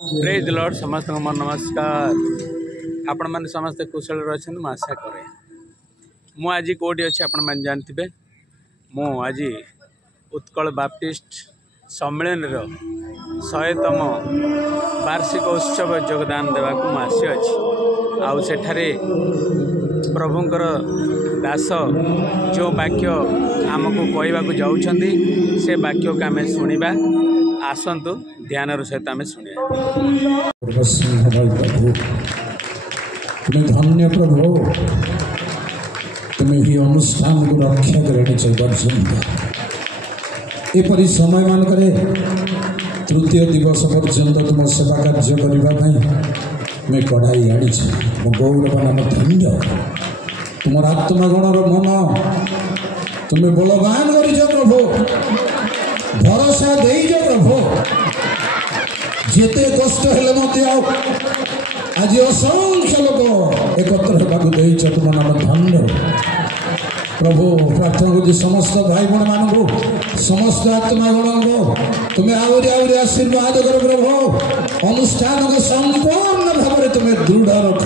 Praise the Lord समस्त मन नमस्कार। आपण मैंने समस्ते कुशल अच्छा मुझे आशा कै मु आज कौटी अच्छे आपण मैंने जानते मु आज उत्कल बाप्टिस्ट सम्मेलन 100तम वार्षिक उत्सव योगदान देवाक आसी अच्छी आउ सेठारे प्रभुंकर दास जो वाक्य आमको कहवाक जाऊँगी से वाक्य को आम शुणा आसतु ध्यान सहित आम शुणा। प्रभु तुम्हें धन्य प्रभु तुम्हें ही अनुष्ठान को रक्षा करने एपरी समय मानक तृतीय दिवस पर्यंत तुम सेवा कार्य करने मैं कढ़ाई आनी मो गौरव नाम धन्य तुम आत्मगणर मन तुम्हें बलवान कर प्रभु भरोसा देज प्रभु जिते कष्ट हेले आज असंख्य लोक एकत्र होगा तुम नाम धन्य प्रभु प्रार्थना करुँ समस्त भाई बहन मान समस्त आत्मागण को तुम्हें आहरी आशीर्वाद कर प्रभु अनुष्ठान को संपूर्ण भाव में तुम्हें दृढ़ रख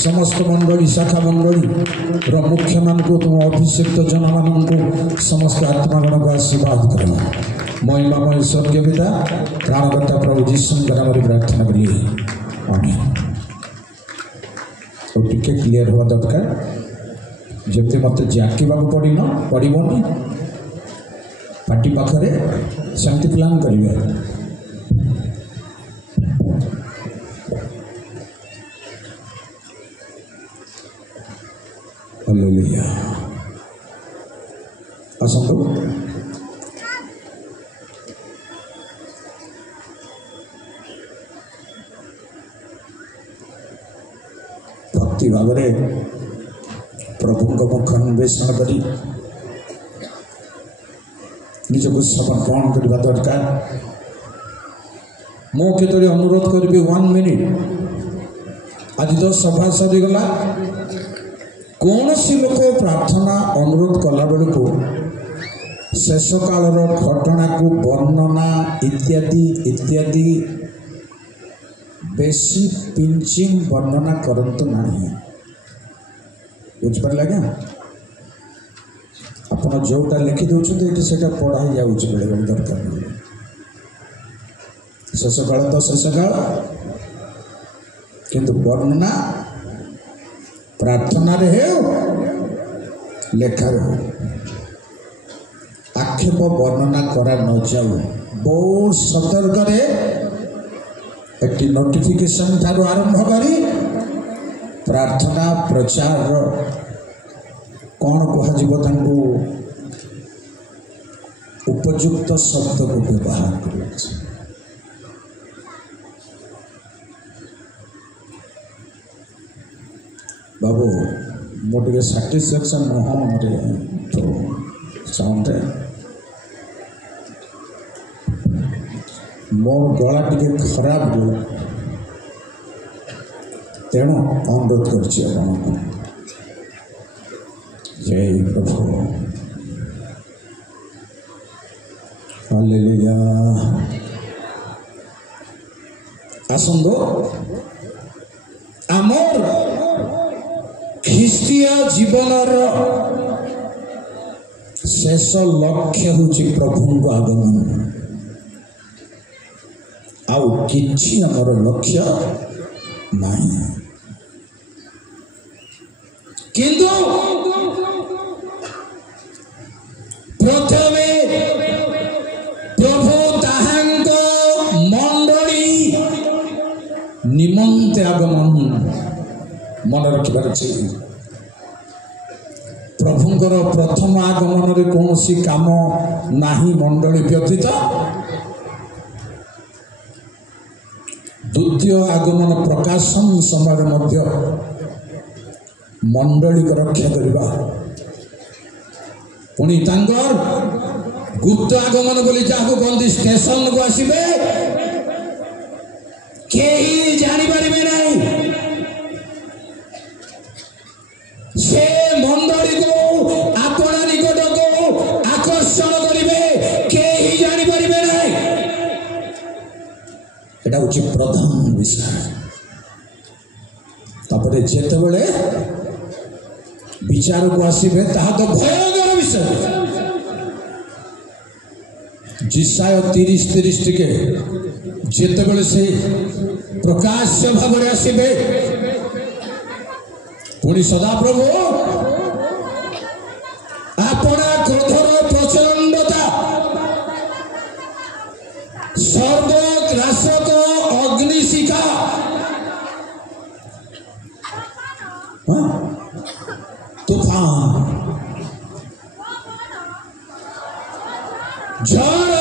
समस्त मंडली शाखा मंडली मुख्य मान को तुम अभिषेक जन मान समस्त आत्मागण को आशीर्वाद कर महिमामय स्वर्गीय पिता प्राणकर्ता प्रभु जीशु नाम प्रार्थना करिए आमीन। तो टिके क्लियर हुआ दरकार जब मत जाकिबा पड़ोनी पार्टी पाखरे सेमती प्लान करेंगे हालेलुया आसतु भक्ति भाव प्रभु को मुख अन्वेषण कर निजक समर्पण करने दरकार मो केतरे अनुरोध करी 1 मिनिट आज तो सभा सरीगला कौन सी लोक प्रार्थना अनुरोध कला बेलू शेष कालर घटना को वर्णना इत्यादि इत्यादि बेसी पिंचिंग वर्णना करंतु नहीं बुझिपारे आज्ञा आप जोटा लिखि दौरान से पढ़ाई जाऊँच बेले बेले दरकार शेष काल तो शेष काल किंतु वर्णना प्रार्थना लेखार हो आक्षेप वर्णना करा न जाऊ बहुत सतर्क एक नोटिफिकेशन ठारू आरंभ करी प्रार्थना प्रचार कौन कह उपयुक्त शब्द को व्यवहार कर बाबू मोटे साटिस्फैक्शन नुह मोटे तो साउंड मोर गला टे खराब जो तेणु अनुरोध कर जय प्रभु हालेलुया आसंदो आमर ख्रीस्टीय जीवनर शेष लक्ष्य होची प्रभु को आगमन आउ किछि आमर लक्ष्य नहीं किंतु प्रथमे प्रभु ताहांको मंडली निमंते आगमन मन रखिबार चाहिए प्रभुंकर प्रथम आगमन रे कौन सी काम नाही मंडली व्यतीत द्वितीय आगमन प्रकाशन समय मध्य मंडली को रक्षा करवा पुणी तांकर गुप्त आगमन बोली जहाँ कहते स्टेशन को आसबे केही जानी पारिबे नहीं से मंडली को आपण निकट को आकर्षण करिवे केही जानी पारिबे नहीं एटा ହେଉଛି ପ୍ରଧାନ ବିଷୟ। ତାପରେ ଯେତେବେଳେ ବିଚାରକୁ ଆସିବେ ତାହା ତ ଭୟଙ୍କର ବିଷୟ। ଜିସାୟ 30:30 ଟିକେ ଯେତେବେଳେ ସେ ପ୍ରକାଶ୍ୟ ଭାବରେ ଆସିବେ, ପୁଣି ସଦାପ୍ରଭୁ ଆପଣା କ୍ରୋଧର ପ୍ରଚଣ୍ଡତା ସର୍ବଗ୍ରାସକ ଅଗ୍ନିଶିଖା तूफान झड़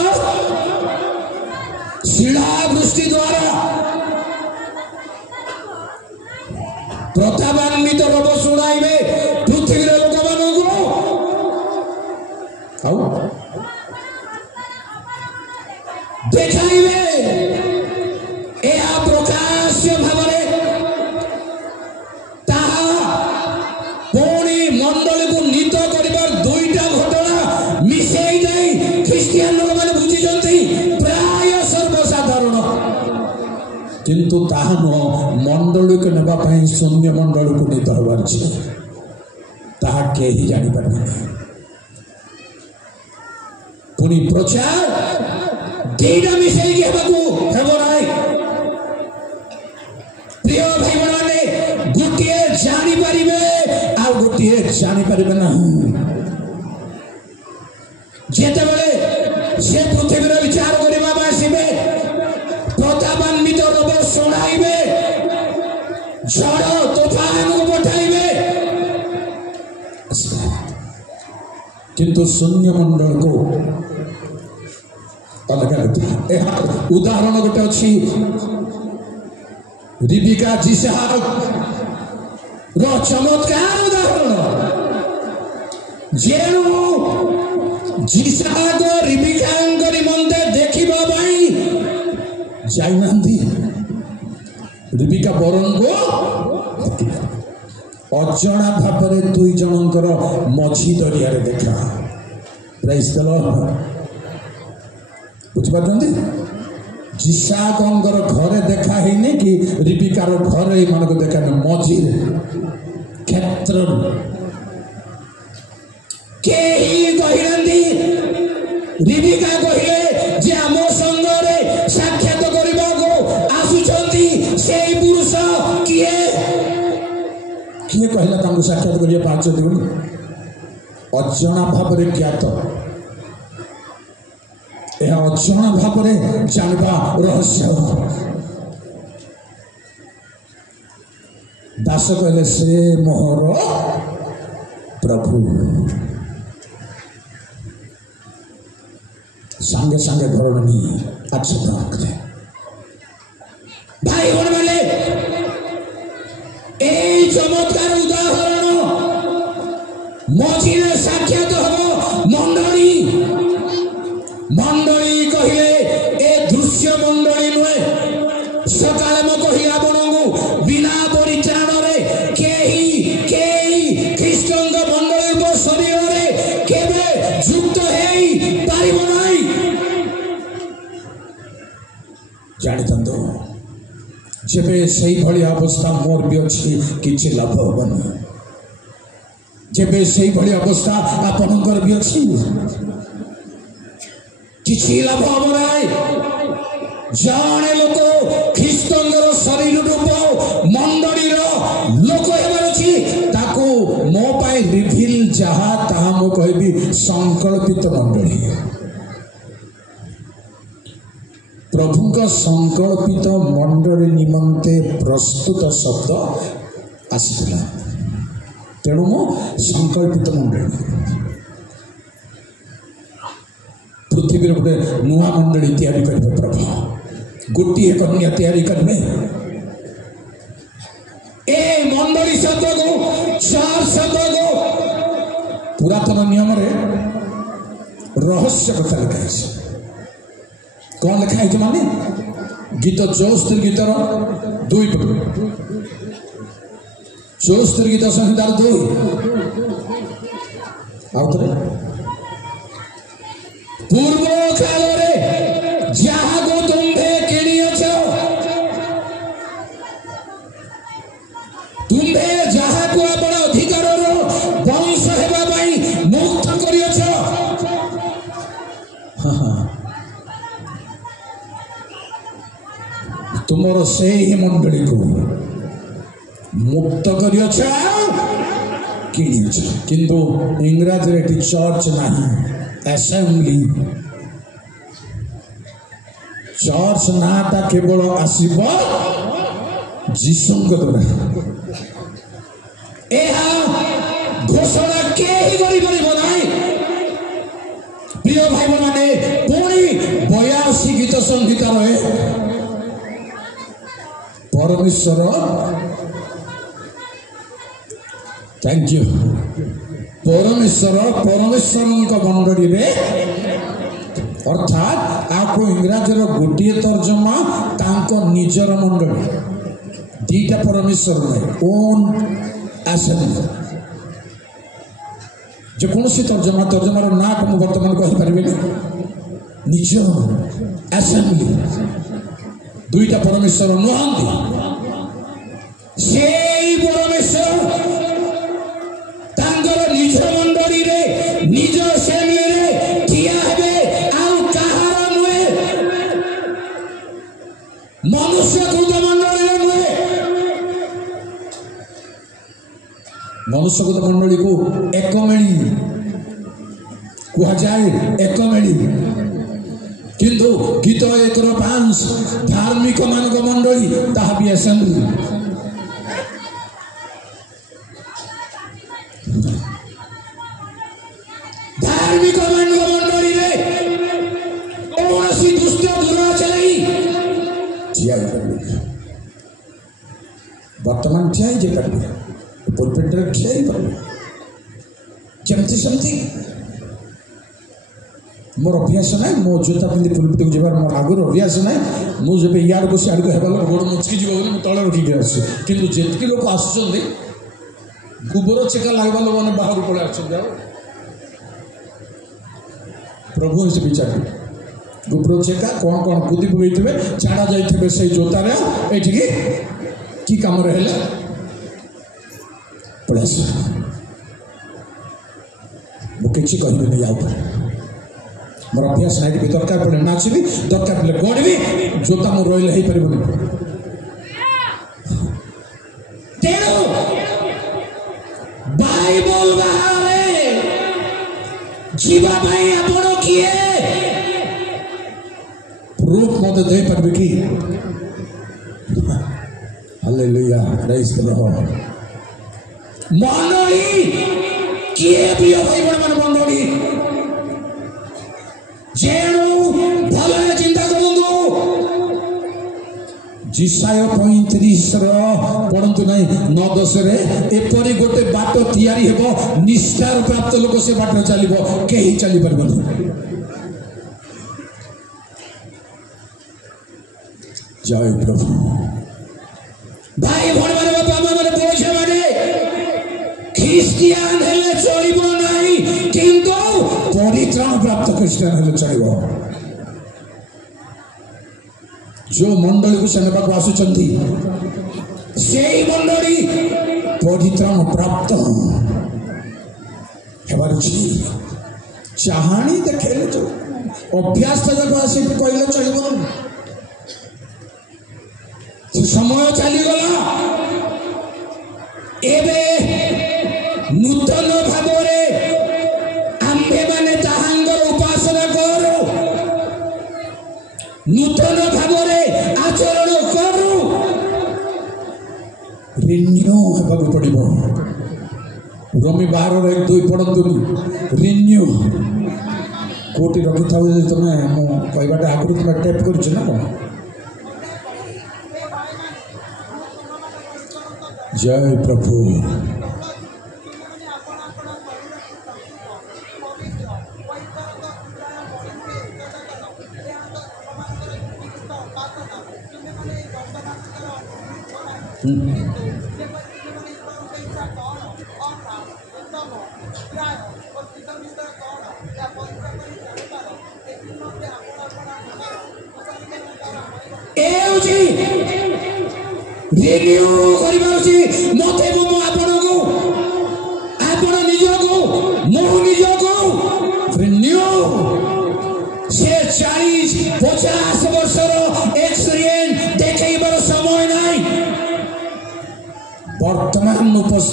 शिलावृष्टि द्वारा प्रतापान्वित रब शुणाइबे पृथ्वी लोक मानू देखाइबे यह प्रकाश्य भावरे मंडल को नीत कर दुईटा घटना मिसेई जाई ख्रिस्टियन लोक मैंने बुझी प्राय सर्वसाधारण, किंतु ताहा मंडल को नापी शून्य मंडल को नीत हबार ताहा केही जानी पारे। पुणी प्रचार दीटा मिसेई प्रिय भाई मैंने गोटे जानी पारे गोटे जानी पारे ना। जेतेबेले से पृथ्वी विचार करबा आसबे प्रतापान्वित रब शुणाइबे झड़ तूफान को पठाइबे, किंतु शून्य मंडल को अलग उदाहरण गोटे अच्छी रिबिका जिसहाक चमत्कार उदाहरण जेणु जिसहाक रिबिका निमंते देखा जाना रिबिका बरन को अजणा भाव में दुई जनकर मझी दरिया देखा। Praise the Lord. बुझिपारछन्ती जिसाकर घरे देखा है कि रिबिकार घर मानक देखा मझी क्षेत्र रिबिका कहले जे आम संगरे साक्षात करने को आसुचंती से पुरुष किए किए कहला तांको साक्षात करिया पाछती अजणा भाव में ज्ञात यह अजणा भाव में जानवा रहस्य। दास कहले से मोहर प्रभु सांगे सांगे घर नहीं अच्छा भाई बहन मैंने चमत्कार उदाहरण मझी साक्षात हम मंडली मंडली कहले ए दृश्य मंडली नुहे सकाले मो कही आपण को बिना परित्राण रे केही ख्रिस्टन मंडली शरीर रे केबे युक्त हेई पारिबो नाही जानितंदो जेबे सही भली अवस्था मोर भी अच्छी किछि लाभ होबनी जेबे सही भली अवस्था आपनकर भी अच्छी किछि लाभ होब नाही। जाने लोक ख्रिस्टनर शरीर रूप मंडली लोक हेबार अछि ताको मो पाई रिभिल जहा ताहा मो कहबी संकल्पित मंडली प्रभु का संकल्पित मंडली निमंते प्रस्तुत शब्द आसीला तेणु मो संकल्पित मंडली पृथ्वी गोटे नुआ मंडली तैयारी करेंगे प्रभु गोटे कन्या तैयारी करेंगे ए मंडली शब्द को चार शब्द को पुरातन नियम रे रहस्य कथा लिखा कौन लिखा है माने गीत 74 गीतर 2 पट 74 गीत संहितार 2 आउतरे पूर्व काल रे जहा को तुम्भे किणी अछ तुमर से ही मंडली को मुक्त करियछ किनियछ किंतु इंग्रजी रे चर्च नहीं असेंबली चर्च नाटा केवल आसीब जीसुଙ୍କ द्वारा ଏହା घोषणा केही करि परिबो नाही प्रिय भाई माने पुणी 82 गीत संहिता रहे परमेश्वर थैंक यू परमेश्वर मंडली रे अर्थात आपको इंग्राजी गोटे तर्जमा तांको निजर मंडली दीटा परमेश्वर नहीं ओन असेंबली जेकोसी तर्जमार ना को बर्तमान कहीपरि निज असेंबली दुईटा परमेश्वर नुहंती से परमेश्वर तांकर निज मंडली रे निज असेंबली रे ठिया हेबे आउ कहार नुहे मनुष्य कृत मंडली रे नुहे मनुष्यगत मंडली को एकमेली कह जाए एकमेली किंतु गीत 1:5 धार्मिक मानक मंडली ताहा भी असेंबली धार्मिक मानक मंडली रे कौनसी दुष्ट दुराचारी ठिया वर्तमान ठिया जे कर पुलपिट ठिया केमती सेमती मोर अभ्यास ना मो जोता पिंधि पुलपिट को जबार मोर आगर अभ्यास ना मुझे जब इयाड़ को सियाड़ को हेबाल गोड़ मुचकी जीव बोली तले रखिक आसे किंतु जेतकी लोक आसुचंदी गोबर चेका लागबा लोक माने बाहर पळे आछन प्रभु से विचार गोबर चेका कौन कौन कुदी पकईथे छाड़ा जाइए से जोतार ये कि कम रहा पड़े मुझे कहबी या मोर अभ्यास ना दरकार पड़े नाचबी दरकार पड़े गढ़ी जोता मोर रही हो पार तेणु बाइबल बाहर जीवाई आपण किए प्रूफ मत दे पारबे कि हालेलुया प्रेज द लॉर्ड मंडली किए प्रिय भाई बण मंडली जेणु भले चिंता करंतु जिसाय 35 पढ़ंतु नहीं 9-10 रे एपरी गोटे बाट तैयारी हेबो निष्ठार प्राप्त लोक से बाट चलिबो केही चली परबो जय प्रभु भाई भण माने बापा माने पौछे माने ख्रिस्टियान हेले चलिबो नाही किंतु परित्राण प्राप्त ख्रिस्टियान हेले चलिबो जो मंडली को सेना को आसुचंती से मंडली परित्राण प्राप्त हेबार चाहाणी देखेले तो अभ्यास तक आसी कहले चलिबो समय चलीगला एबे नूतन भावरे आम्भे माने ताहांगर उपासना करू नूतन भावरे आचरण करू रिन्यू हेबाक पड़िबो रोमी 12:1-2 पढ़ंतु रिन्यू कोटी रखि थाउ जे तमे मो कहबाटा आगु तमे टेप करछ ना कोन जय प्रभु रिन्यू करिबाउची मते मो आपण को आपण निज को मो निज को रिन्यू से 40-50 वर्षर एक्सपीरियंस देखैबा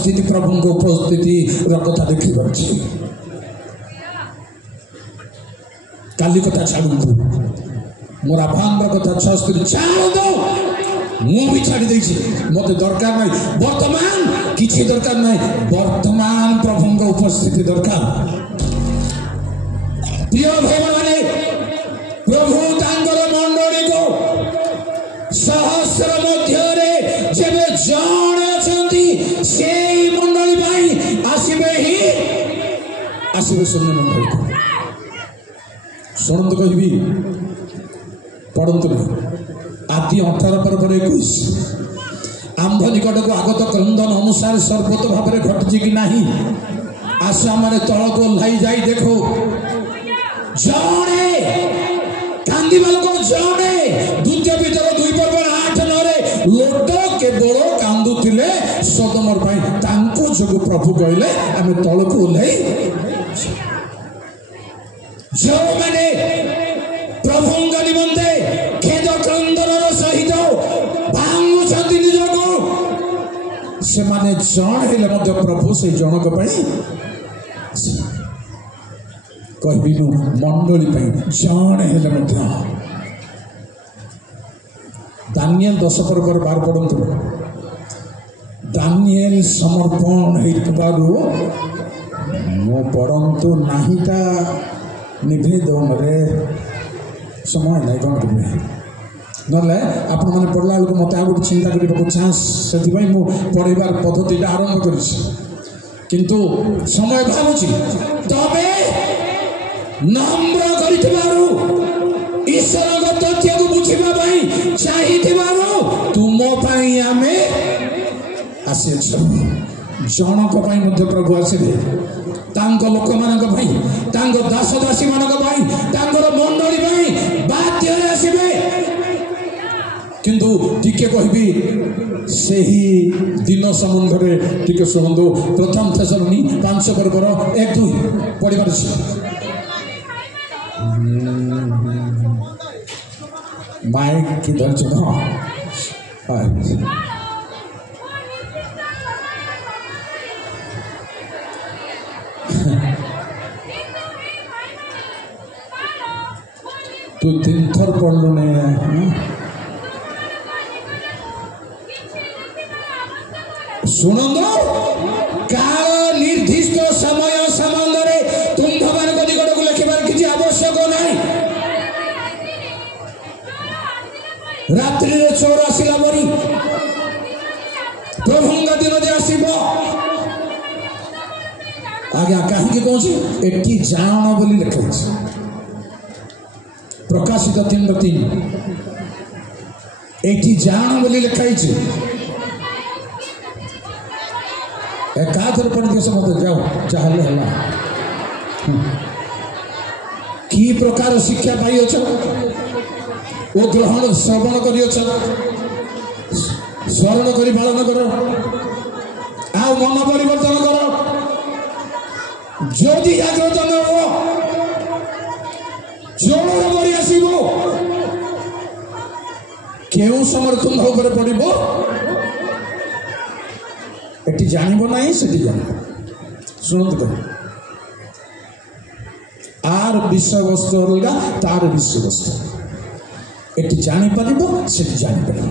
उपस्थिति प्रभु उपस्थिति कथा देखी पार्टी काली कथा छाड़ू मोर आभान कथा 76 छाड़ दो मु भी छाड़ी देछि मते दरकार नहीं वर्तमान किछि दरकार नहीं वर्तमान प्रभु उपस्थिति दरकार प्रिय भाई माने प्रभु तांगर मंडली को सहस्र मध्य रे जेबे जण अछंती सेई मंडली भाई आसीबे शून्य मंडली को शुणु कहबी पढ़तु आदि 18 पर 21 आंभ निकट को आगत क्रंदन अनुसार सर्वत भाव में घटची कि नहीं आशा माने तल को लाई जाई देखो जणे कांदीवाल को जणे द्वितीय भीतर 2 पर्व 8-9 रे लोट केवल कांदुथिले सदमर भाई तांको जोगु प्रभु कहले आमे तल को लाई जो माने प्रभुंग निमंते खेद क्रंदनर सहित भांगुछंती निजको से माने जण हेले मध्य प्रभु से जनक पई कहबी मंडली पई जण हेले मध्य दानिएल 10 पर्व 12 पढ़ंतु दानिएल समर्पण हेतुबारु मो पढ़ंतु नाहीटा निवेदन रे समय नहीं कौन करें ना आपण मैंने पढ़ला बेलू मत आ गए चिंता करने चान्स से पढ़ार पद्धति आरंभ कर समय भावुची तबे नम्र ईश्वर तथ्य को बुझाई चाहिए तुम आम आसी जनक प्रभु आसवे लोक मान दास दासी मान मंडली बाध्य आसवे किंतु टिके कहबी से ही दिन संबंध में टिके शुणु प्रथम थेसलोनी 5 पर्वर 1-2 पढ़िबार माइक की धरछ तू 3 थर पढ़लु ने शुणु काल निर्दिष्ट समय संबंध में तुम्भ मान निकट को लिखबार किसी आवश्यक नहीं रात्रि रे चोर आसिला बरी प्रभुंग दिन दे आसीबो आज्ञा कहीं कौन एटी जान बोली लिखा प्रकाशित 3:3 एटी जान बोली लिखाई एकाधर पढ़ के समझ जाओ चाहले हला की प्रकार शिक्षा पाई अछ ओ ग्रहण श्रवण करी अछ स्मरण करी पालन कर आ मन परिवर्तन कर ज्योति जागृत न हो जोर मरी आसीबो केउ समर्थन होकर पड़िबो एटी जानबो नहीं सेटी जान सुनत कर आर विषय वस्तु अलगा तार विषय वस्तु एटी जानी पारिबो सेटी जानी पारिबो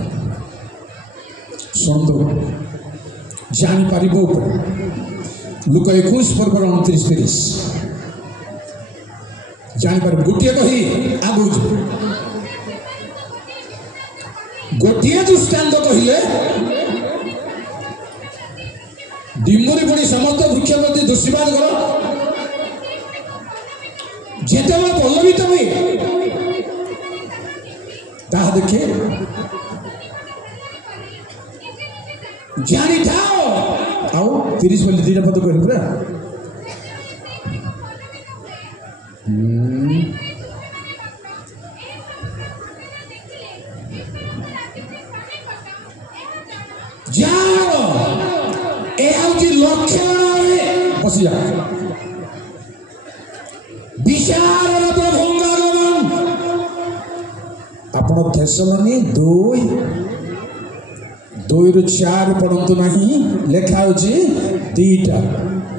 सुनत जानी पारिबो लुक 21 पर्व 29-30 जानी पारिबो गोटे कही आगु गोटे दृष्टांत कहले डिमुरी पड़ी समस्त वृक्ष प्रति दृष्टिपात कर जेते पल्लवित हुए ताहा देखे जानी थाओ आओ 30 बोली 2 पद कह पूरा जाओ ए आउची लक्षण बसी जा विचार प्रभुंगागमन आपण थेसलोनी 2 2 ରୁ 4 पढ़तु नहीं लेखा होची दीटा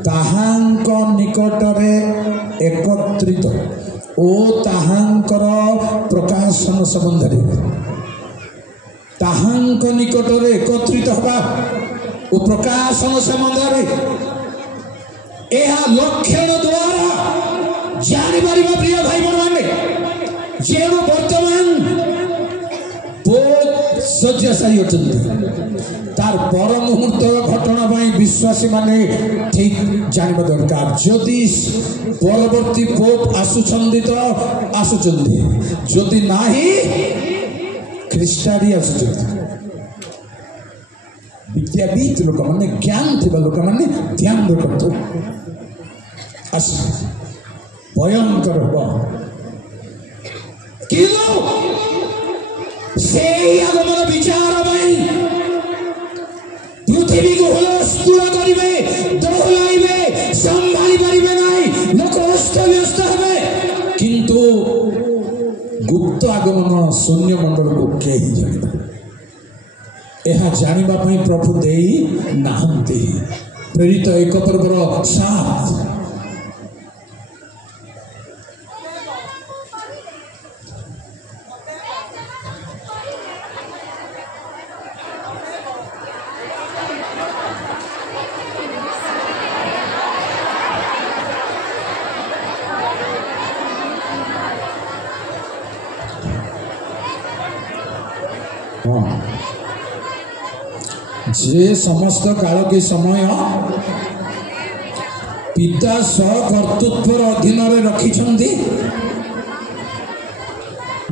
ताहांक निकटरे एकत्रित ओ ताहांकर प्रकाशन संबंधरे ताहांक निकटरे एकत्रित हवा ओ प्रकाशन संबंधरे यह लक्षण द्वारा जानी पारिबा प्रिय भाई बहन जेणु वर्तमान बहुत शଯ୍ୟାଶାୟୀ ଅଛନ୍ତି तार पर मुहूर्त घटना विश्वासी माने ठीक जानवा दरकार जदि परवर्ती पोप आसुचंदी तो आसुचंदी जदि नाही ख्रीष्टानी आसुचंदी विद्याविद लोक माने ज्ञान थिबा लोक माने ध्यान रखतो आस भयंकर हो किलो से आगमन विचार भाई पृथ्वी को हुलस्थुल करिवे दोहलाइबे संभाली पारिबे नाही लोक अस्त व्यस्त हेबे किंतु गुप्त आगमन शून्य मंडल को केही जानिबे यह जानिबा पई प्रभु देई नाहंती प्रेरित 1 पर्वर 7 जे समस्त काल के समय पिता स्वकर्तृत्व अधीन रखी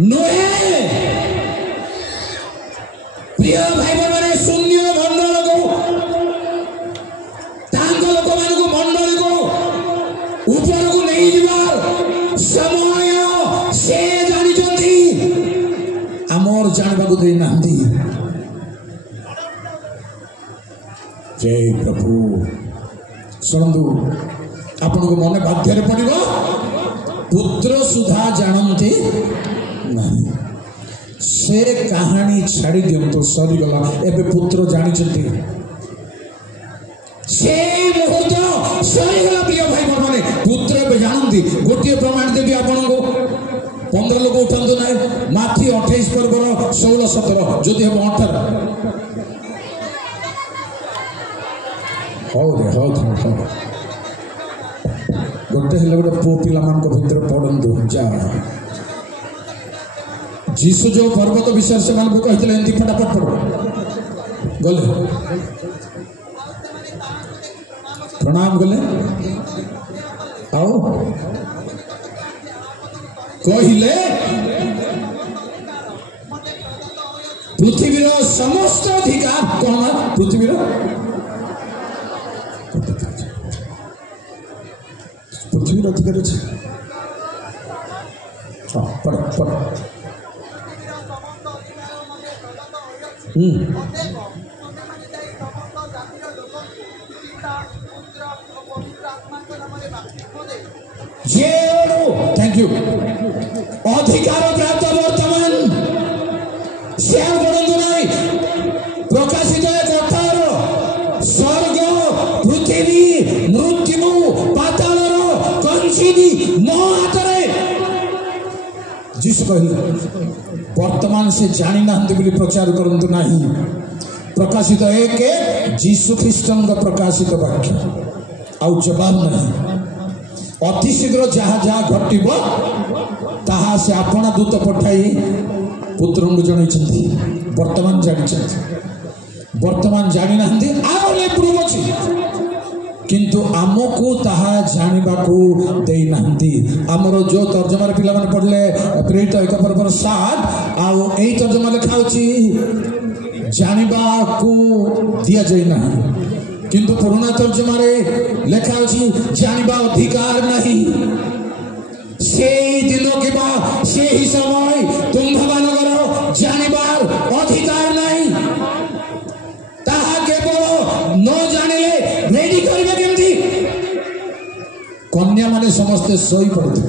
नुहे प्रिय भाई मैंने शून्य मंडल को लोक मान मंडल को ऊपर को नहीं जीवार समय से जानी आमर जानवा को देना जय प्रभु शुणु आपण को मन बाध्य पड़ो पुत्र सुधा जानते नहीं से कहानी छाड़ी दिंतु सरीगला एबे पुत्र जानी से मुहूर्त सरीगला प्रिय भाई मैंने पुत्र एबे जानती गोटे प्रमाण देवी आपण को 15 लोग उठातु ना माथी 28 पर्वर 16 17 जदि हम 18 गोटे गोटे पुओ पिला भितर पढ़ु जा जीशु जो पर्वत विषय से कहते एमती फटाफट पढ़ गले प्रणाम गले आओ कहले पृथ्वीर समस्त अधिकार कौन पृथ्वीर पृथ्वीर अधिकार अच्छे पढ़ पढ़ थैंक यू अधिकार प्राप्त वर्तमान से प्रकाशित 18 स्वर्ग पृथ्वी मृत्यु पाताल कंची मो हाथ जीशु कहले वर्तमान से जानी ना प्रचार करंतु नहीं प्रकाशित 1 जीशु ख्रीष्ट प्रकाशित वाक्य आउ जवाब नहीं अति शीघ्र जहाँ जहाँ घटव ताहा से आपना दूत पठाई पुत्र जन वर्तमान जानी वर्तमान जानी ना प्रूव अच्छी किंतु आमको ताहा जानिबाकू दे नांती आमर जो तर्जमा पिला माने पढ़ले प्रेरित 1 पर्वर 7 आउ एई तर्जमा लिखा अछि जानिबाकू दिया जाय ना किंतु पुराना तर्जमा रे लिखा अछि जानिबा अधिकार नहीं से दिन के बाद से ही समय तुम्भवानगर जानिबार अधिकार नहीं ताहा केवल न जानिले रेडी करिबे केमती कन्या माने समस्त सोई पड़ते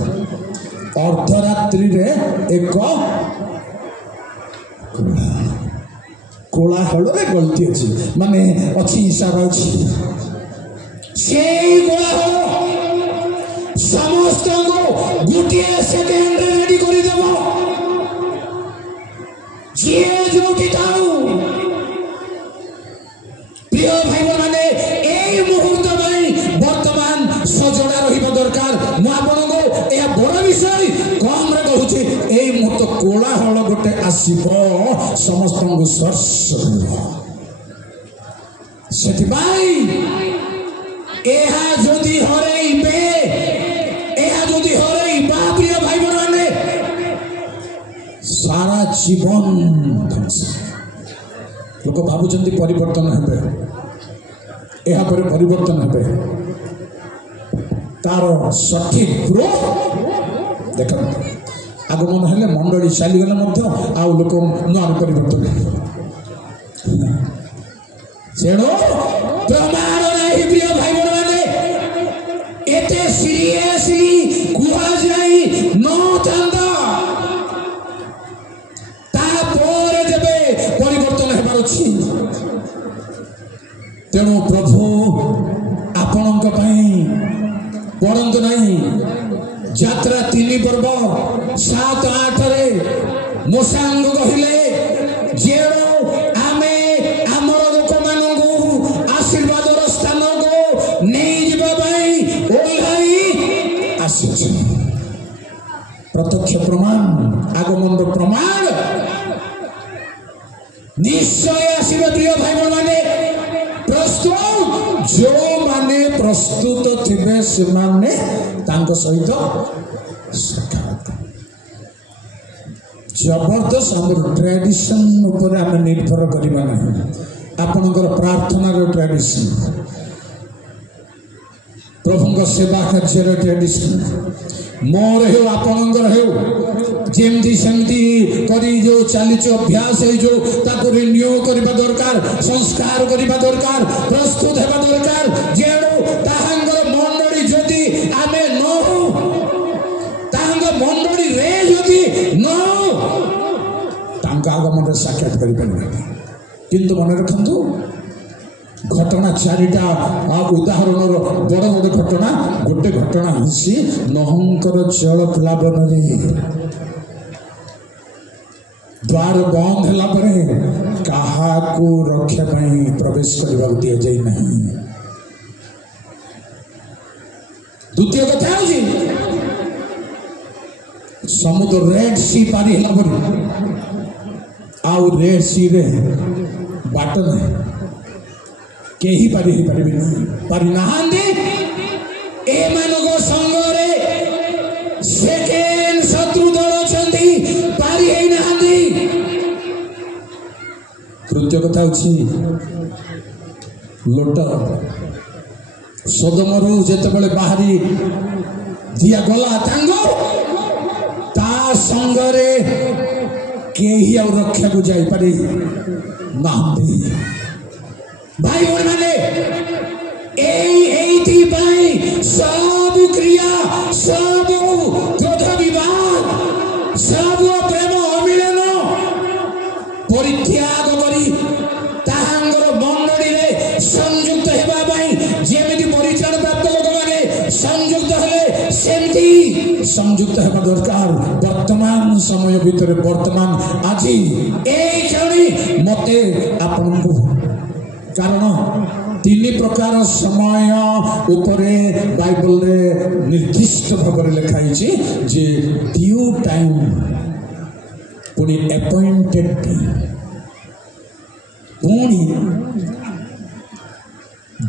अर्धरात्रि रे एक କୋଳାହଳରେ ଗଳତି ଅଛି, ମାନେ ଅଛି ଇସାରା ଅଛି। ସେଇ କୋଳାହଳ ସମସ୍ତଙ୍କୁ ଗୋଟିଏ ସେକେଣ୍ଡରେ ରେଡି କରିଦେବ। ଯିଏ ଯୋଉଠି ଥାଉ, প্রিয় ভাই মানে এই মুহূর্ত পাই বর্তমান সজড়া রহিবা দরকার। মু আপনাকে এ বড় বিষয় কমরে কହୁଛି, এই মুহূর্ত কোলাহল গোটে আসিব, সমস্তଙ୍କୁ স্পর্শ করব। ସେଥିପାଇଁ ଏହା ଯଦି ହରେଇବେ, ଏହା ଯଦି ହରେଇବା ପ୍ରିୟ ଭାଇ ମାନେ ସାରା ଜୀବନ ଲୋକ ଭାବୁଛନ୍ତି ପରିବର୍ତ୍ତନ ହେବେ, ଏହାପରେ ପରିବର୍ତ୍ତନ ହେବେ। ତାର ସଠିକ ପ୍ରୁଫ ଦେଖନ୍ତୁ, আগমন ହେଲେ ମଣ୍ଡଳୀ ଚାଲିଗଲେ ମଧ୍ୟ ଆଉ ଲୋକ ନୂଆ ପରିବର୍ତ୍ତନ ହେବେ। ତେଣୁ ପ୍ରମାଣ ନାହିଁ ପ୍ରିୟ ଭାଇ ମାନେ, ଏତେ ସିରିୟସଲି କୁହାଯାଇ ନଥାନ୍ତା। ତାପରେ ଯେବେ ପରିବର୍ତ୍ତନ ହେବାର ଅଛି, ତେଣୁ ପ୍ରଭୁ ଆପଣଙ୍କ ପାଇଁ ପଢ଼ନ୍ତୁ ନାହିଁ ଯାତ୍ରା 3 ପର୍ବ 7-8ରେ ମୋସାଙ୍କୁ କହିଲେ, ଯେଣୁ ଆମେ ଆମର ଲୋକମାନଙ୍କୁ ଆଶୀର୍ବାଦର ସ୍ଥାନକୁ ନେଇଯିବା ପାଇଁ ଓହ୍ଲାଇ ଆସିଛୁ। ପ୍ରତ୍ୟକ୍ଷ ପ୍ରମାଣ, আগমনର ପ୍ରମାଣ ନିଶ୍ଚୟ ଆସିବେ ପ୍ରିୟ ଭାଇ ମାନେ। ପ୍ରସ୍ତୁତ, ଯେଉଁମାନେ ପ୍ରସ୍ତୁତ ଥିବେ ସେମାନେ ତାଙ୍କ ସହିତ ସାକ୍ଷାତ। ଜବରଦସ୍ତ ଆମର ଟ୍ରାଡିସନ୍ ଉପରେ ଆମେ ନିର୍ଭର କରିବା ନାହିଁ। ଆପଣଙ୍କର ପ୍ରାର୍ଥନାର ଟ୍ରାଡିସନ୍, ପ୍ରଭୁଙ୍କ ସେବା କାର୍ଯ୍ୟର ଟ୍ରାଡିସନ୍ ମୋର ହେଉ ଆପଣଙ୍କର ହେଉ, ଯେମିତି ସେମିତି କରି ଯେଉଁ ଚାଲିଛି ଅଭ୍ୟାସ, ଏଇ ଯେଉଁ ତାକୁ ରିନ୍ୟୁ କରିବା ଦରକାର, ସଂସ୍କାର କରିବା ଦରକାର, ପ୍ରସ୍ତୁତ ହେବା ଦରକାର। ଯେଣୁ ତାହାଙ୍କର ମଣ୍ଡଳୀ ଯଦି ଆମେ ନ ହଉ, ତାହାଙ୍କ ମଣ୍ଡଳୀରେ ଯଦି ନ ହଉ, ତାଙ୍କ ଆଗମନରେ ସାକ୍ଷାତ କରିପାରିବେ। କିନ୍ତୁ ମନେ ରଖନ୍ତୁ, ଘଟଣା 4ଟା ଉଦାହରଣର ବଡ଼ ବଡ଼ ଘଟଣା, ଗୋଟେ ଘଟଣା ହେଉଛି ନହଙ୍କର ଜଳ ପ୍ଲାବନରେ ଦ୍ୱାର ବନ୍ଦ ହେଲା ପରେ କାହାକୁ ରକ୍ଷା ପାଇଁ ପ୍ରବେଶ କରିବାକୁ ଦିଆଯାଇ ନାହିଁ। ଦ୍ୱିତୀୟ କଥା ହେଉଛି ସମୁଦ୍ର ରେଡ୍ ସି ପାରି ହେଲା ପରେ ଆଉ ରେଡ୍ ସିରେ ବାଟ ନାହିଁ, କେହି ପାରି ନାହାନ୍ତି। ଏମାନଙ୍କ ସଙ୍ଗରେ ସେକେଣ୍ଡ ଶତ୍ରୁ ଦଳ ଅଛନ୍ତି, ପାରି ହେଇନାହାନ୍ତି। ତୃତୀୟ କଥା ହେଉଛି ଲୋଟ ସୋଦମରୁ ଯେତେବେଳେ ବାହାରି ଦିଆଗଲା ତାଙ୍କୁ, ତା ସଙ୍ଗରେ କେହି ଆଉ ରକ୍ଷାକୁ ଯାଇପାରି ନାହାନ୍ତି। ଭାଇ ମାନେ এইଥିପାଇଁ ସବୁ କ୍ରିୟା, ସବୁ କ୍ରୋଧ ବିବାଦ, ସବୁ ପ୍ରେମ ଅମିଳନ ପରିତ୍ୟାଗ କରି ତାହାଙ୍କର ମଣ୍ଡଳୀରେ ସଂଯୁକ୍ତ ହେବା ପାଇଁ ଯେମିତି ପରିଚାଳ ପ୍ରାପ୍ତ ଲୋକମାନେ ସଂଯୁକ୍ତ ହେଲେ, ସେମିତି ସଂଯୁକ୍ତ ହେବା ଦରକାର। ବର୍ତ୍ତମାନ ସମୟ ଭିତରେ, ବର୍ତ୍ତମାନ ଆଜି এই କ୍ଷଣି ମୋତେ ଆପଣଙ୍କୁ, କାରଣ 3 ପ୍ରକାର ସମୟ ଉପରେ ବାଇବଲରେ ନିର୍ଦ୍ଦିଷ୍ଟ ଭାବରେ ଲେଖା ହେଇଛି, ଯେ ଡ୍ୟୁ ଟାଇମ୍, ପୁଣି ଆପଏଣ୍ଟେଡ୍ ଟାଇମ୍। ପୁଣି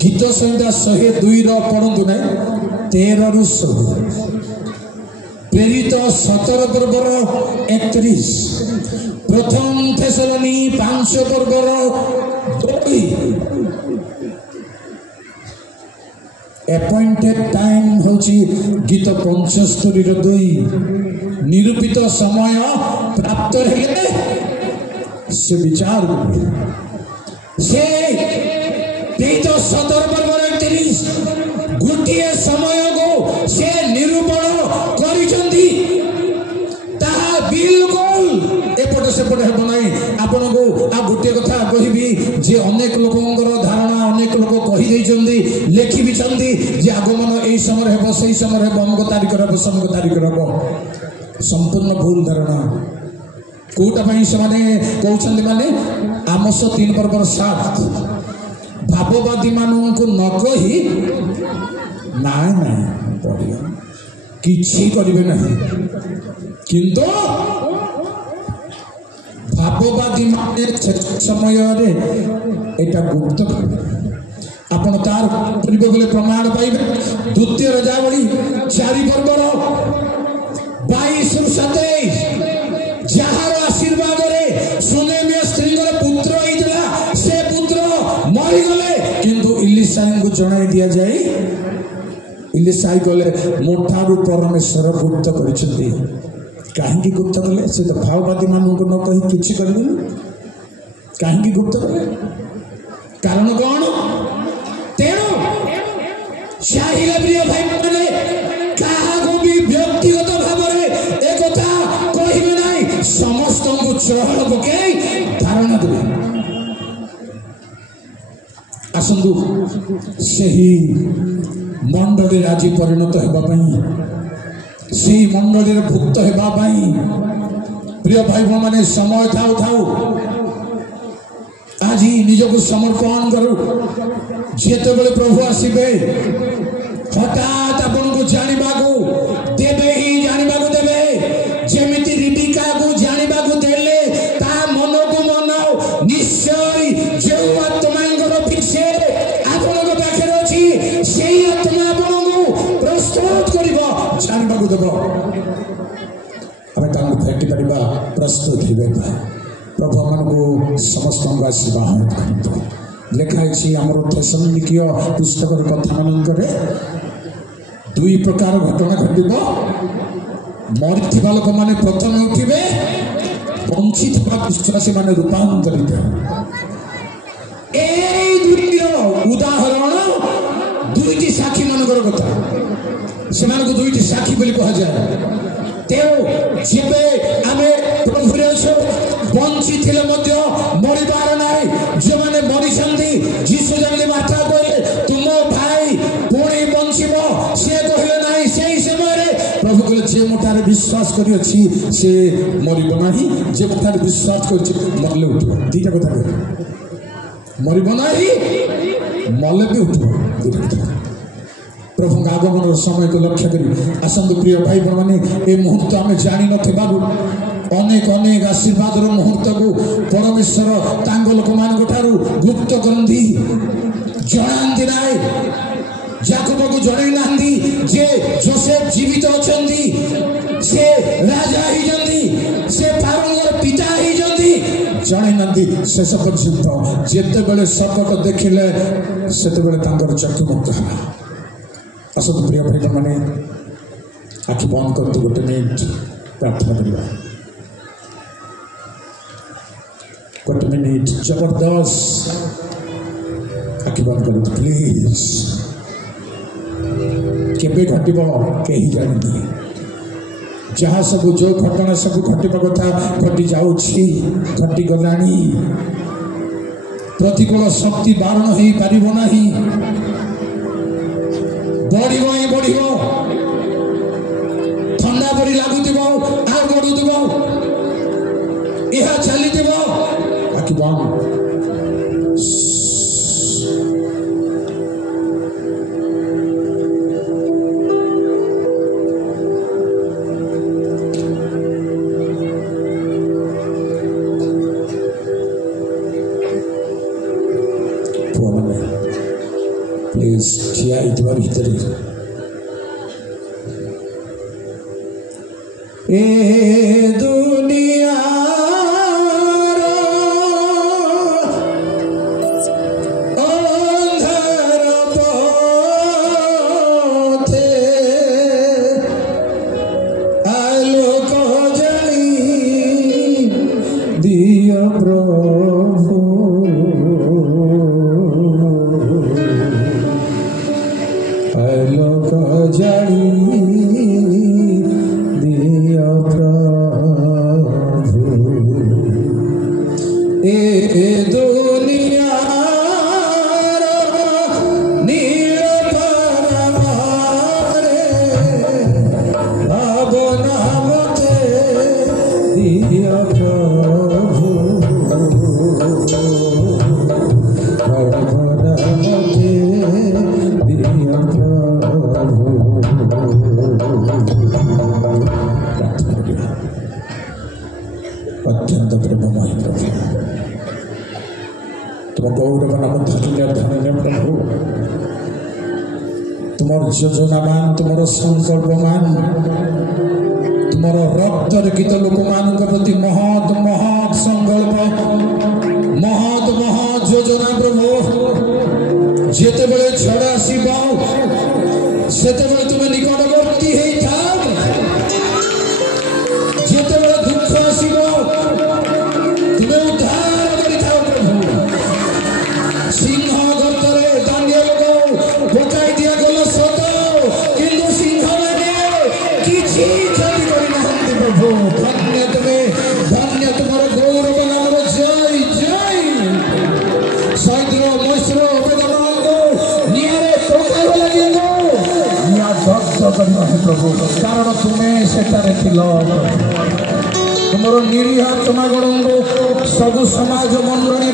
ଗୀତ ସଂହିତା 102ର ପଢ଼ନ୍ତୁ ନାହିଁ, 13ରୁ 16, ପ୍ରେରିତ 17 ପର୍ବର 31, ପ୍ରଥମ ଥେସଲୋନି 5 ପର୍ବର 2, appointed time ହେଉଛି ଗୀତ 75ର 2, ନିରୂପିତ ସମୟ ପ୍ରାପ୍ତ ହେଲେ ସେ ବିଚାର କରିବେ। ସେ ପ୍ରେରିତ 17 ପର୍ବର 31 ଗୋଟିଏ ସମୟକୁ ସେ ନିରୂପଣ କରିଛନ୍ତି। ତାହା ବିଲକୁଲ ଏପଟ ସେପଟ ହେବ ନାହିଁ। ଆପଣଙ୍କୁ ଆଉ ଗୋଟିଏ କଥା କହି এই সময় হব সেই সময় হব অমুক তারিখରେ হব ସମୁକ ତାରିଖରେ হব ସମ୍ପୂର୍ଣ୍ଣ ଭୁଲ ଧାରଣା। କୋଉଟା ପାଇଁ ସେମାନେ କହୁଛନ୍ତି ମାନେ ଆମସ 3:7 ଭାବବାଦୀ ମାନଙ୍କୁ ନ କହି ନାଇଁ ନାଇଁ ପଡ଼ିବ କିଛି କରିବେ ନାହିଁ, କିନ୍ତୁ ଭାବବାଦୀ ମାନେ ସମୟରେ ଏଇଟା ଗୁପ୍ତ ଆପଣ ତାର କରିବେ ବୋଲି ପ୍ରମାଣ ପାଇବେ। ଦ୍ୱିତୀୟ ରାଜାବଳୀ 4:22-27 ଯାହାର ଆଶୀର୍ବାଦରେ ସୁନେମିଆ ସ୍ତ୍ରୀଙ୍କର ପୁତ୍ର ହେଇଥିଲା ସେ ପୁତ୍ର ମରିଗଲେ, କିନ୍ତୁ ଇଲିଶାଙ୍କୁ ଜଣାଇ ଦିଆଯାଏ ଇଲିଶାଇ କହିଲେ ମୋ ଠାରୁ ପରମେଶ୍ୱର ଗୁପ୍ତ କରିଛନ୍ତି। କାହିଁକି ଗୁପ୍ତ କଲେ? ସେ ତ ଭାବବାଦୀ ମାନଙ୍କୁ ନ କହି କିଛି କରିବେନି। କାହିଁକି ଗୁପ୍ତ କଲେ? କାରଣ କ'ଣ? ତେଣୁ ଚାହିଁଲେ ପ୍ରିୟ ଭାଇମାନେ କାହାକୁ ବି ବ୍ୟକ୍ତିଗତ ଭାବରେ ଏକଥା କହିବେ ନାହିଁ, ସମସ୍ତଙ୍କୁ ଚହଳ ପକାଇ ଧାରଣା ଦେବେ। ଆସନ୍ତୁ ସେହି ମଣ୍ଡଳୀରେ ଆଜି ପରିଣତ ହେବା ପାଇଁ, ସେହି ମଣ୍ଡଳୀରେ ଭୁକ୍ତ ହେବା ପାଇଁ ପ୍ରିୟ ଭାଇ ଭଉଣୀମାନେ ସମୟ ଥାଉ ଥାଉ ଆଜି ନିଜକୁ ସମର୍ପଣ କରୁ। ଯେତେବେଳେ ପ୍ରଭୁ ଆସିବେ ହଠାତ୍ ଆପଣଙ୍କୁ ଜାଣିବାକୁ ଦେବେ ହିଁ ଜାଣିବାକୁ ଦେବେ। ଯେମିତି ରିବିକାକୁ ଜାଣିବାକୁ ଦେଲେ ତା ମନକୁ ମନ ନିଶ୍ଚୟ ଯେଉଁ ଆତ୍ମାଙ୍କର ପିଛେ ଆପଣଙ୍କ ପାଖରେ ଅଛି ସେଇ ଆତ୍ମା ଆପଣଙ୍କୁ ପ୍ରସ୍ତୁତ କରିବ, ଜାଣିବାକୁ ଦେବ। ଆମେ ତାଙ୍କୁ ଭେଟି ପାରିବା, ପ୍ରସ୍ତୁତ ହେବା। ପ୍ରଭୁ ଆମମାନଙ୍କୁ ସମସ୍ତଙ୍କୁ ଆଶୀର୍ବାଦ କରନ୍ତୁ। ଲେଖା ହେଇଛି ଆମର ଥେସଲୋନିକୀୟ ପୁସ୍ତକର କଥାମାନଙ୍କରେ 2 ପ୍ରକାର ଘଟଣା ଘଟିବ। ମରିଥିବା ଲୋକମାନେ ପ୍ରଥମେ ଉଠିବେ, ବଞ୍ଚିଥିବା ବିଶ୍ୱାସୀମାନେ ରୂପାନ୍ତରିତ। এই দুইটির উদাহরণ 2টি সাক্ষী মানଙ୍କର কথা। ସେମାନଙ୍କୁ 2ଟି ସାକ୍ଷୀ ବୋଲି କୁହାଯାଏ। ତେଣୁ ଯେବେ ଆମେ ପ୍ରଭୁରେ ଅଛୁ ବଞ୍ଚିଥିଲେ ମଧ୍ୟ ମରିବାର ନାହିଁ। ଯେଉଁମାନେ ମରିଛନ୍ତି ଯୀଶୁ ଜାଣିଲେ ମାତା କହିଲେ ତୁମ ଭାଇ ପୁଣି ବଞ୍ଚିବ, ସେ କହିଲେ ନାହିଁ। ସେହି ସମୟରେ ପ୍ରଭୁ କହିଲେ ଯେ ମୋ ଠାରେ ବିଶ୍ୱାସ କରିଅଛି ସେ ମରିବ ନାହିଁ, ଯେ ମୋ ଠାରେ ବିଶ୍ୱାସ କରିଛି ମରିଲେ ଉଠିବ। 2ଟା କଥା କହିଲେ, ମରିବ ନାହିଁ ମଲେ ବି ଉଠିବ। 2ଟା କଥା। ପ୍ରଭୁଙ୍କ ଆଗମନର ସମୟକୁ ଲକ୍ଷ୍ୟ କରି ଆସନ୍ତୁ ପ୍ରିୟ ଭାଇ ଭଉଣୀମାନେ, ଏ ମୁହୂର୍ତ୍ତ ଆମେ ଜାଣିନଥିବାରୁ ଅନେକ ଅନେକ ଆଶୀର୍ବାଦର ମୁହୂର୍ତ୍ତକୁ ପରମେଶ୍ୱର ତାଙ୍କ ଲୋକମାନଙ୍କ ଠାରୁ ଗୁପ୍ତ କରନ୍ତି, ଜଣାନ୍ତି ନାହିଁ। ଯାକୋବକୁ ଜଣାଇ ନାହାନ୍ତି ଯେ ଯୋସେଫ ଜୀବିତ ଅଛନ୍ତି, ସେ ରାଜା ହେଇଛନ୍ତି, ସେ ଫାରୋଙ୍କର ପିତା ହେଇଛନ୍ତି, ଜଣାଇ ନାହାନ୍ତି। ଶେଷ ପର୍ଯ୍ୟନ୍ତ ଯେତେବେଳେ ସପଟ ଦେଖିଲେ ସେତେବେଳେ ତାଙ୍କର ଚକ୍ଷୁମୁକ୍ତ ହେଲା। ଆସନ୍ତୁ ପ୍ରିୟ ଭାଇମାନେ, ଆଖି ବନ୍ଦ କରନ୍ତୁ, 1 ମିନିଟ୍ ପ୍ରାର୍ଥନା କରିବା। 1 ମିନିଟ୍ ଜବରଦସ୍ତ ଆଖି ବନ୍ଦ କରନ୍ତୁ ପ୍ଲିଜ୍। କେବେ ଘଟିବ କେହି ଜାଣନ୍ତି। ଯାହା ସବୁ ଯେଉଁ ଘଟଣା ସବୁ ଘଟିବା କଥା ଘଟି ଯାଉଛି, ଘଟିଗଲାଣି। ପ୍ରତିକୂଳ ଶକ୍ତି ବାରଣ ହେଇପାରିବ ନାହିଁ। ବଢ଼ିବ ହିଁ ବଢ଼ିବ। ଥଣ୍ଡା ପରି ଲାଗୁଥିବ, ଆଉ ବଢ଼ୁଥିବ, ଏହା ଚାଲିଥିବ। ଆଖି ବନ୍ଦ। ପ୍ଲିଜ୍ ଠିଆ ହେଇଥିବା ଭିତରେ ଏ ଦୁନିଆର ଅନ୍ଧାର ପଥେ ଆଲୋକ ଜାଳି ଦିଅ ପ୍ରଭୁ। ଆଲୋକ ଜାଳି ଦିଅ ପ୍ରଭୁ। तुम गौरव नाम धन्य धन्य प्रभु तुम योजनावान तुम संकल्पवान तुम रक्त लिखित लोक मान प्रति महत महत संकल्प महत महत योजना प्रभु जिते बड़े छड़ा आसब सेते बड़े तुम निकटवर्ती जिते बड़े दुख आसब तुम्हें उद्धार कर प्रभु सिंह गर्तरे दानिएल को पकाई दिया गला सत किंतु सिंह मैंने किसी क्षति करना प्रभु धन्य तुम्हारे गौरव नाम जय जय सैद्र मैश्र वेदमान को निहारे टोका लगे निया दग्ध करना है प्रभु कारण तुम्हें सेटारे थिलो तुमर निरीह जमागण को सबु समाज मंडली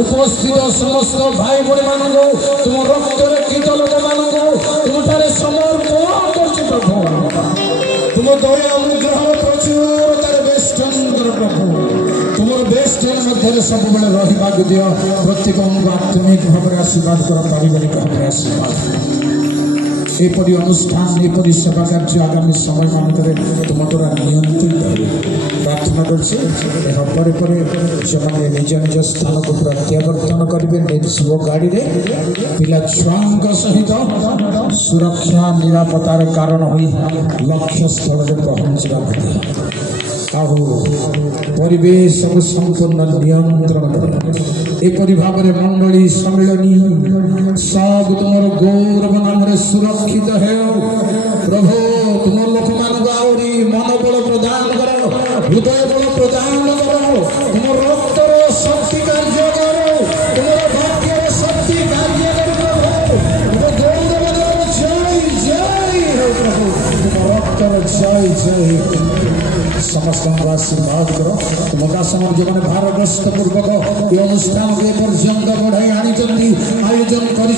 उपस्थित समस्त भाई भाई मान तुम रक्त लिखित लोक मान तुम समर्पण कर प्रभु तुम दया अनुग्रह प्रचुर तार बेष्टन कर प्रभु तुम बेष्टन मध्य सब बड़े रहा दियो प्रत्येक आत्मिक भाव में आशीर्वाद कर पारिवारिक भाव में आशीर्वाद एपरी अनुष्ठान एपरी सेवा कार्य आगामी समय मानक तुम द्वारा नियंत्रित प्रार्थना करे से निज निज स्थान को प्रत्यावर्तन करेंगे निज गाड़ी पिला छुआ सहित सुरक्षा निरापत्तार कारण हो लक्ष्य स्थल में पहुँचवा परिवेश को संपूर्ण नियंत्रण एपरी भाव में मंडली सम्मिलनी सब तुम गौरव नाम सुरक्षित है प्रभु तुम लोक मान आहरी मनोबल प्रदान कर हृदय बल प्रदान कर तुम रक्तर शक्ति कार्य कर तुम भाग्य शक्ति कार्य कर गौरव जय जय हो प्रभु तुम रक्तर जय जय समस्त आशीर्वाद करो तुम समय जो मैंने भारग्रस्त पूर्वक ये अनुष्ठान को पर्यंत बढ़ाई आनी आयोजन कर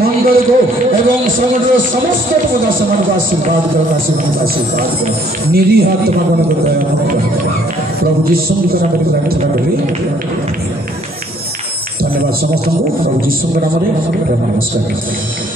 मंडल को एवं समुद्र समस्त तुम दास मान को आशीर्वाद करो आशीर्वाद करो निरीह तुम प्रभु जीशु प्रार्थना करी धन्यवाद समस्त को प्रभु जीशु नाम नमस्कार।